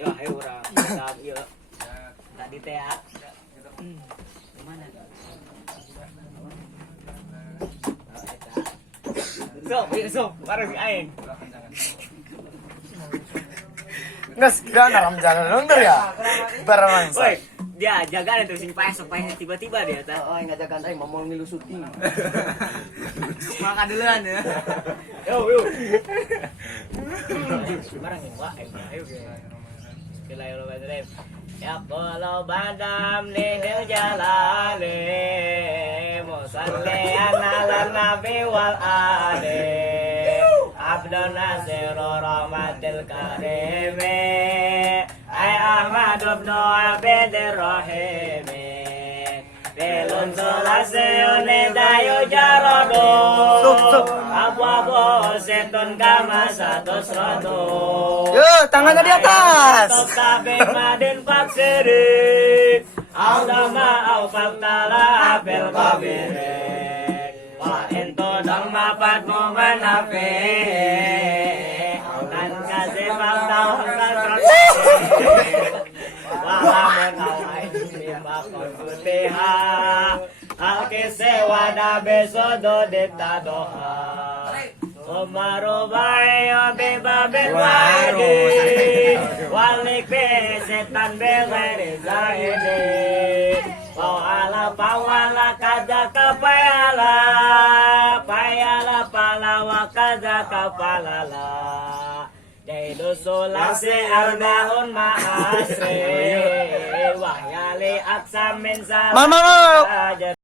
Yo, ayo orang. Kita yuk. Tadi teh. Gimana? So, parang si Aing. Nggak segera naram jalan under ya. Barang Woi, dia jaga itu sing paes tiba-tiba dia tah. Oh, enggak jaga aing mau ngilu syuting. Makan duluan ya. Yo. Barang yang wah, ayo. Bismillahirrahmanirrahim. Ya qala badam lidil jalali musallian ala nabi wal ali abdun nasiru rahmatil karimi ay ahmad ibn abidir rahimi belun solasiyone dayu jarodo abu-abu setun kama satu serodo. Yo, tangannya di atas. Tabik madin faksiri Audama au faktala apel kabiri Wa ento dong mapat mumanafi Audan kasih faktau faktau Wa lamun awai bakon putiha Alkise wada besodo ditadoha Umaru bayo bebabel wadi Walik besetan bel zaidi Pawala kaza kapayala Payala palawa kaza kapalala Jaidu sulasi arbaun ma'asri Wahyali aksamin salam Mama.